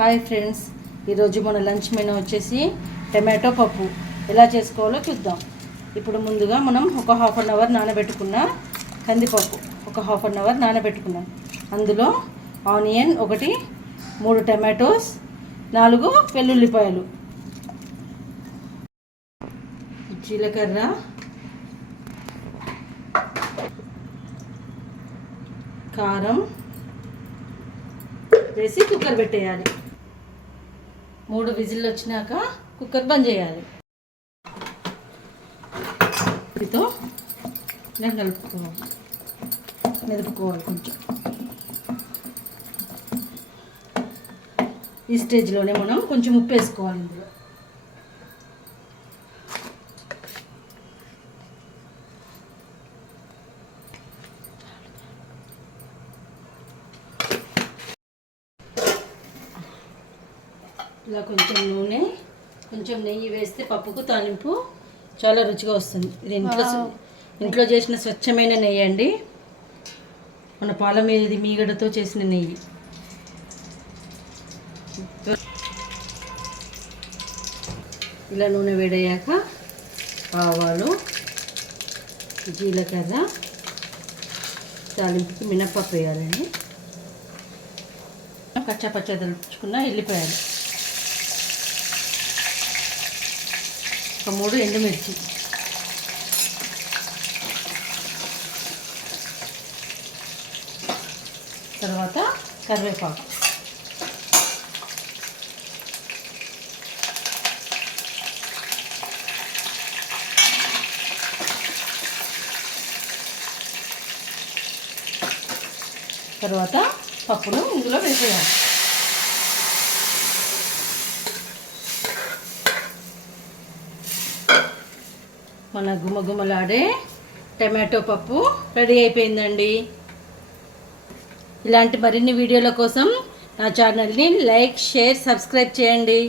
Hi friends, ఈరోజు మన lunch menu వచ్చేసి టమాటో పప్పు ఎలా చేసుకోవాలో చూద్దాం. ఇప్పుడు ముందుగా మనం ఒక హాఫ్ అన్ అవర్ నానబెట్టుకున్న కందిపప్పు ఒక హాఫ్ అన్ అవర్ నానబెట్టుకున్నాం. అందులో ఆనియన్ ఒకటి, 3 టమాటోస్, 4 వెల్లుల్లిపాయలు, జీలకర్ర, కారం వేసి కుక్కర్ పెట్టేయాలి. 3 విజిల్లు వచ్చినాక కుక్కర్ బంద్ చేయాలి. ఇదితో ఇలా మెదుపుకోవాలి కొంచెం. ఈ స్టేజ్లోనే మనం కొంచెం ఉప్పు వేసుకోవాలి. ఇందులో ఇలా కొంచెం నూనె, కొంచెం నెయ్యి వేస్తే పప్పుకు తాలింపు చాలా రుచిగా వస్తుంది. ఇది ఇంట్లో చేసిన స్వచ్ఛమైన నెయ్యి అండి. మన పాల మీగడతో చేసిన నెయ్యి. ఇలా నూనె వేడయ్యాక ఆవాలు, జీలకర్ర, తాలింపుకి మినప్పప్పు వేయాలండి. కచ్చా దలుచుకున్న ఎల్లిపాయలు, 3 ఎండుమిర్చి, తర్వాత కరివేపాకు, తర్వాత పప్పును ఇందులో వేసేయాలి. మన గుమగుమలాడే టమాటో పప్పు రెడీ అయిపోయిందండి. ఇలాంటి మరిన్ని వీడియోల కోసం నా ఛానల్ని లైక్, షేర్, సబ్స్క్రైబ్ చేయండి.